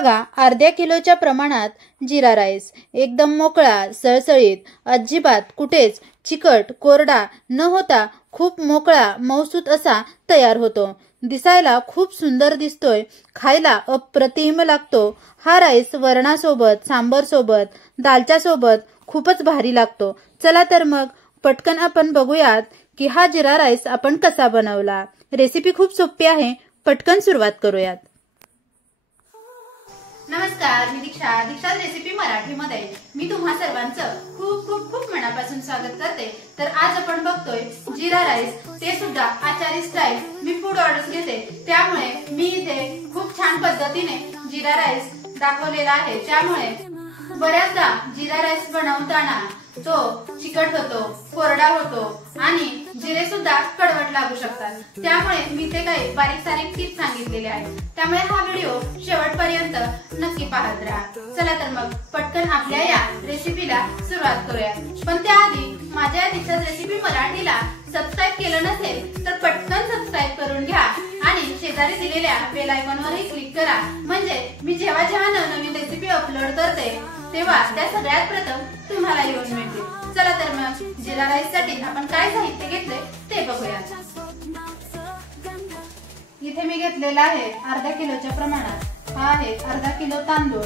बघा अर्ध्या किलोच्या प्रमाणात जिरा राईस एकदम मोकळा, सळसळीत, अजिबात कुठेच चिकट कोरडा न होता खूप मोकळा मऊसूत असा तयार होतो। दिसायला खूप सुंदर दिसतोय, खायला अप्रतिम लागतो। हा राईस वरणासोबत, सांबर सोबत, दालच्या सोबत खूपच भारी लागतो। चला तर मग पटकन आपण बघूयात की हा जिरा राईस आपण कसा बनवला। रेसिपी खूप सोपी आहे, पटकन सुरुवात करूयात। नमस्कार, मी दीक्षा रेसिपी मराठीमध्ये मी तुम्हा सर्वांचं खूप खूप खूप मनापासून स्वागत करते। तर आज आपण बघतोय जिरा राईस, ते सुद्धा आचारी स्टाईल। मी फूड ऑर्डर्स घेते, त्यामुळे मी इथे खूप छान पद्धतीने जिरा राईस दाखवलेला आहे। त्यामुळे बऱ्याचदा जिरा राईस बनवताना तो चिकट होतो, कोरडा होतो आणि जिरे सुद्धा कडवट लागू शकतात। त्यामुळे मी ते काही बारीक सारीक टिप्स सांगितलेले आहेत, त्यामुळे हा व्हिडिओ शेवटपर्यंत नक्की पाहत राहा। चला तर मग पटकन आपल्या या रेसिपीला सुरुवात करूया। पण त्याआधी माझ्या दीक्षा रेसिपी मराठीला सबस्क्राइब केलं नसेल तर पटकन सबस्क्राइब करून घ्या आणि शेजारी दिलेल्या बेल आयकॉनवरही क्लिक करा, म्हणजे मी जेव्हा जेव्हा नवनवीन रेसिपी अपलोड करते तेव्हा त्या सगळ्यात प्रथम तुम्हाला येऊन मिळतील। चला तर मग जिरा राईस साठी आपण काय साहित्य घेतले ते बघूया। इथे मी घेतलेला आहे अर्धा किलोच्या प्रमाणात, हा आहे अर्धा किलो तांदूळ,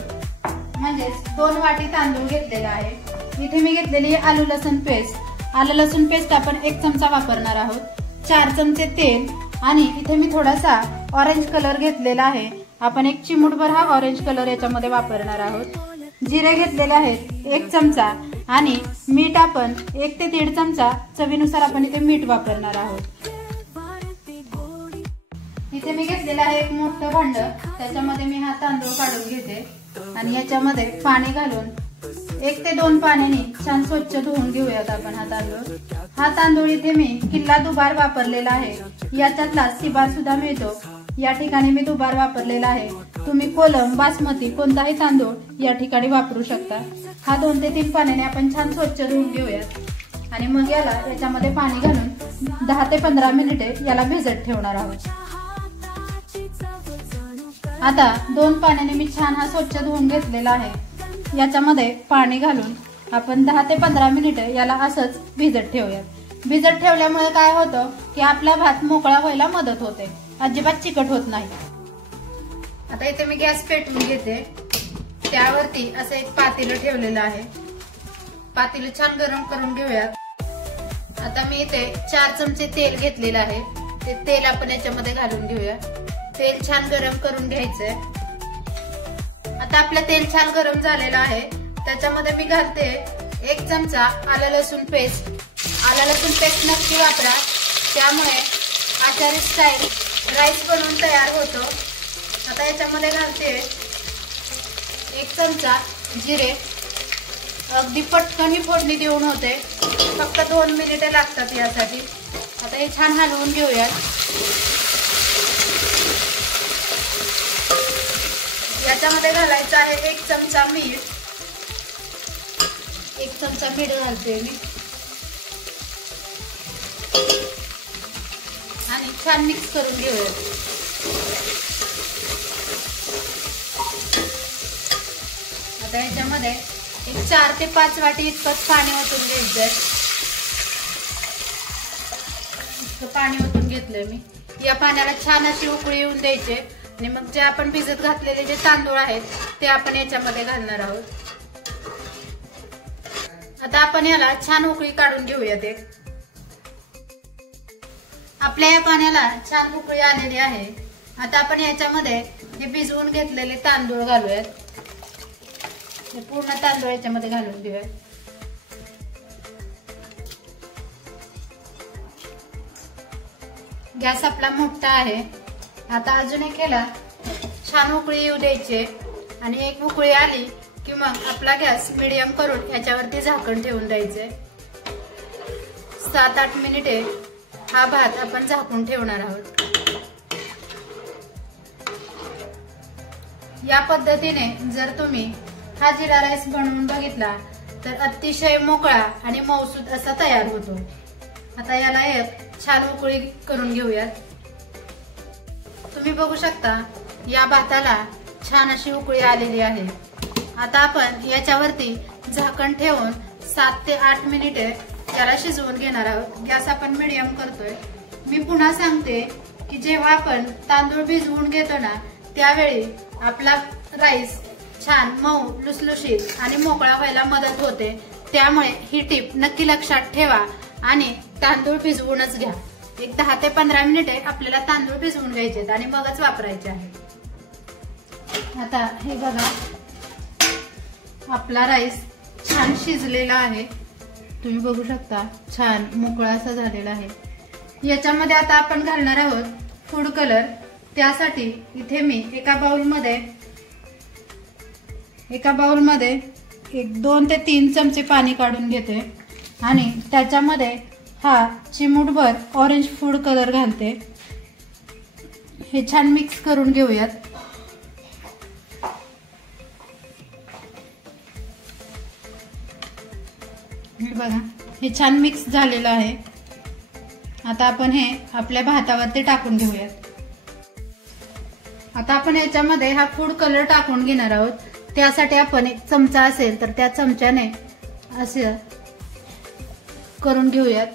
म्हणजे 2 वाटी तांदूळ घेतलेला आहे। इथे मी घेतलेली आलू लसूण पेस्ट, आलं लसूण पेस्ट आपण 1 चमचा वापरणार आहोत। 4 चमचे तेल आणि इथे मी थोडासा ऑरेंज कलर घेतलेला आहे, आपण 1 चिमूटभर हा ऑरेंज कलर याच्यामध्ये वापरणार आहोत। जिरे घेतलेले आहेत 1 चमचा आणि मीठ आपण 1 ते 1.5 चमचा चवीनुसार आपण इथे मीठ वापरणार आहोत। इथे मी घेतलेलं आहे 1 मोठं भांड, त्याच्यामध्ये मी हा तांदूळ काढून घेते आणि याच्यामध्ये पाणी घालून 1 ते 2 पाण्याने छान स्वच्छ धुवून घेऊयात आपण हा तांदूळ। हा तांदूळ इथे मी किल्ला दुबार वापरलेला आहे, याच्यातला सिबार सुद्धा मिळतो, या ठिकाणी मी दुबार वापरलेला आहे। तुम्ही कोलम, बासमती कोणताही तांदूळ या ठिकाणी वापरू शकता। हा 2 ते 3 पाण्याने आपण छान स्वच्छ धुवून घेऊयात आणि मग याला याच्यामध्ये पाणी घालून 10 ते 15 मिनिटे याला भिजत ठेवणार आहोत। आता 2 पाण्याने मी छान हा स्वच्छ धुवून घेतलेला आहे, याच्यामध्ये पाणी घालून आपण 10 ते 15 मिनिटे याला असंच भिजत ठेवूयात। भिजत ठेवल्यामुळे काय होतं की आपला भात मोकळा व्हायला मदत होते, अजिबात चिकट होत नाही। आता इथे मी गॅस पेटवून घेते, त्यावरती असं 1 पातेलं ठेवलेलं आहे, पातेलं छान गरम करून घेऊयात। आता मी इथे 4 चमचे तेल घेतलेलं आहे, ते तेल आपण याच्यामध्ये घालून घेऊया। तेल छान गरम करून घ्यायचंय। आता आपलं तेल छान गरम झालेलं आहे, त्याच्यामध्ये मी घालते 1 चमचा आलं लसूण पेस्ट। आलं लसूण पेस्ट नक्की वापरा, त्यामुळे आचारी स्टाईल राईस बनवून तयार होतो। आता याच्यामध्ये घालते 1 चमचा जिरे, अगदी पटकन ही फोडणी देऊन होते, फक्त 2 मिनिटे लागतात यासाठी। आता हे छान हलवून घेऊयात। याच्यामध्ये घालायचं आहे 1 चमचा मीठ, 1 चमचा मीठ घालते मी आणि छान मिक्स करून घेऊया। आता याच्यामध्ये 4 ते 5 वाटी इतकंच पाणी ओतून घ्यायचंय। इतकं पाणी ओतून घेतलंय मी। या पाण्याला छान अशी उकळी येऊन द्यायची आणि मग जे आपण भिजत घातलेले जे तांदूळ आहेत ते आपण याच्यामध्ये घालणार आहोत। आता आपण याला छान उकळी काढून घेऊयात। आपल्या या पाण्याला छान उकळी आलेली आहे। आता आपण याच्यामध्ये हे भिजवून घेतलेले तांदूळ घालूयात, हे पूर्ण तांदूळ याच्यामध्ये घालून घेऊयात। गॅस आपला मोठा आहे, आता अजून एक याला छान उकळी येऊ द्यायची आणि 1 उकळी आली की मग आपला गॅस मीडियम करून याच्यावरती झाकण ठेवून द्यायचे। 7-8 मिनिटे हा भात आपण झाकून ठेवणार आहोत। या पद्धतीने जर तुम्ही हा जिरा राईस बनवून बघितला तर अतिशय मोकळा आणि मऊसूत असा तयार होतो। आता याला एक छान उकळी करून घेऊयात। तुम्ही बघू शकता या भाताला छान अशी उकळी आलेली आहे। आता आपण याच्यावरती झाकण ठेवून 7 ते 8 मिनिटे याला शिजवून घेणार आहोत। गॅस आपण मीडियम करतोय। मी पुन्हा सांगते की जेव्हा आपण तांदूळ भिजवून घेतो ना त्यावेळी आपला राईस छान मऊ लुसलुशीत आणि मोकळा व्हायला मदत होते। त्यामुळे ही टिप नक्की लक्षात ठेवा आणि तांदूळ भिजवूनच घ्या। एक 10 ते 15 मिनिटे आपल्याला तांदूळ भिजवून घ्यायचे आणि मगच वापरायचे आहे। आता हे बघा आपला राईस छान शिजलेला आहे। तुम्ही बघू शकता छान मोकळा असा झालेला आहे। याच्यामध्ये आता आपण घालणार आहोत फूड कलर। त्यासाठी इथे मी एका बाउलमध्ये 2 ते 3 चमचे पाणी काढून घेते आणि त्याच्यामध्ये हा चिमूटभर ऑरेंज फूड कलर घालते। हे छान मिक्स करून घेऊयात। बघा हे छान मिक्स झालेलं आहे। आता आपण हे आपल्या भातावरती टाकून घेऊयात। आता आपण याच्यामध्ये हा फूड कलर टाकून घेणार आहोत। त्यासाठी आपण एक चमचा असेल तर त्या चमच्याने असे करून घेऊयात।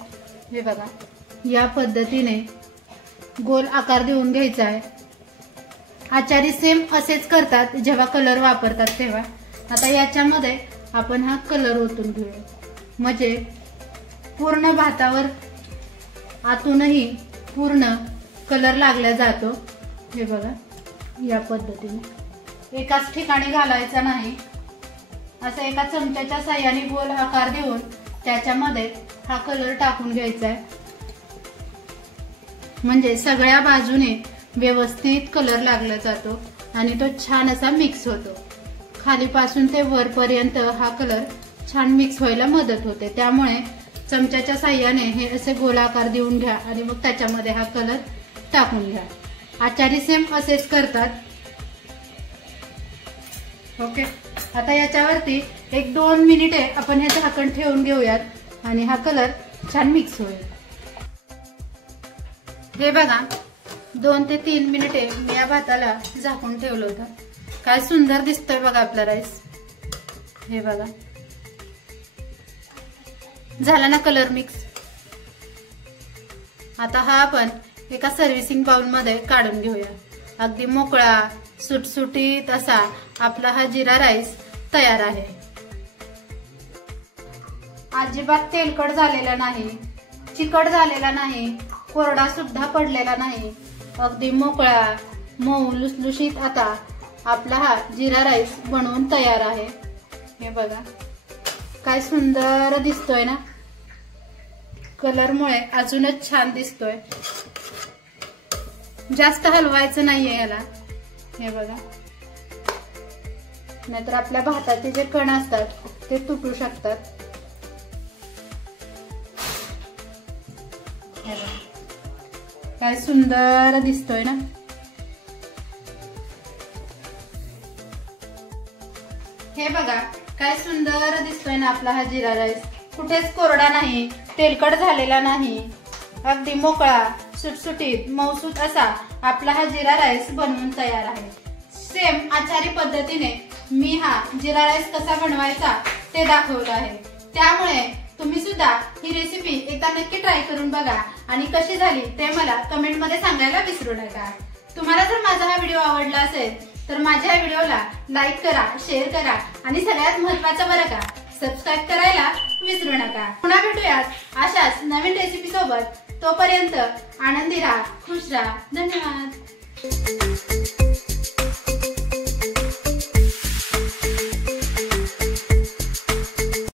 हे बघा या पद्धतीने गोल आकार देऊन घ्यायचा आहे। आचारी सेम असेच करतात जेव्हा कलर वापरतात तेव्हा। आता याच्यामध्ये आपण हा कलर ओतून घेऊया म्हणजे पूर्ण भातावर आतूनही पूर्ण कलर लागला जातो। हे बघा या पद्धतीने एकाच ठिकाणी घालायचा नाही। असं एका चमच्याच्या साहाय्याने गोल आकार देऊन त्याच्यामध्ये हा कलर टाकून घ्यायचा आहे म्हणजे सगळ्या बाजूने व्यवस्थित कलर लागला जातो आणि तो छान असा मिक्स होतो। खालीपासून ते वरपर्यंत हा कलर छान मिक्स व्हायला मदत होते। त्यामुळे चमच्याच्या साहाय्याने हे असे गोल आकार देऊन घ्या आणि मग त्याच्यामध्ये हा कलर टाकून घ्या। आचारी सेम असेच करतात। ओके आता याच्यावरती 1-2 मिनिटे आपण हे झाकण ठेवून घेऊयात आणि हा कलर छान मिक्स होईल। हे बघा 2 ते 3 मिनिटे मी या भाताला झाकून ठेवलं होतं। काय सुंदर दिसतोय बघा आपला राईस। हे बघा झाला ना कलर मिक्स। आता हा आपण एका सर्व्हिसिंग बाउल मध्ये काढून घेऊया। अगदी मोकळा सुटसुटीत असा आपला हा जिरा राईस तयार आहे। अजिबात तेलकट झालेला नाही, चिकट झालेला नाही, कोरडा सुद्धा पडलेला नाही। अगदी मोकळा मऊ लुसलुशीत आता आपला हा जिरा राईस बनवून तयार आहे। हे बघा काय सुंदर दिसतोय ना। कलरमुळे अजूनच छान दिसतोय। जास्त हलवायचं नाहीये याला। हे बघा नाहीतर आपल्या भाताचे जे कण असतात ते तुटू शकतात। काय सुंदर दिसतोय ना। हे बघा काय सुंदर दिसतोय ना आपला हा जिरा राईस। कुठेच कोरडा नाही, तेलकट झालेला नाही, अगदी मोकळा सुटसुटीत मऊसूत असा आपला हा जिरा राईस बनवून तयार आहे। सेम आचारी पद्धतीने मी हा जिरा राईस कसा बनवायचा ते दाखवलं आहे। त्यामुळे तुम्ही सुद्धा ही रेसिपी एकदा नक्की ट्राय करून बघा आणि कशी झाली ते मला कमेंट मध्ये सांगायला विसरू नका। तुम्हाला जर माझा हा व्हिडिओ आवडला असेल तर माझ्या व्हिडिओला लाईक करा, शेअर करा आणि सगळ्यात महत्त्वाचं बरं का सबस्क्राईब करायला विसरू नका। पुन्हा भेटूयात अशाच नवीन रेसिपी सोबत। तोपर्यंत आनंदी राहा, खुश राहा। धन्यवाद।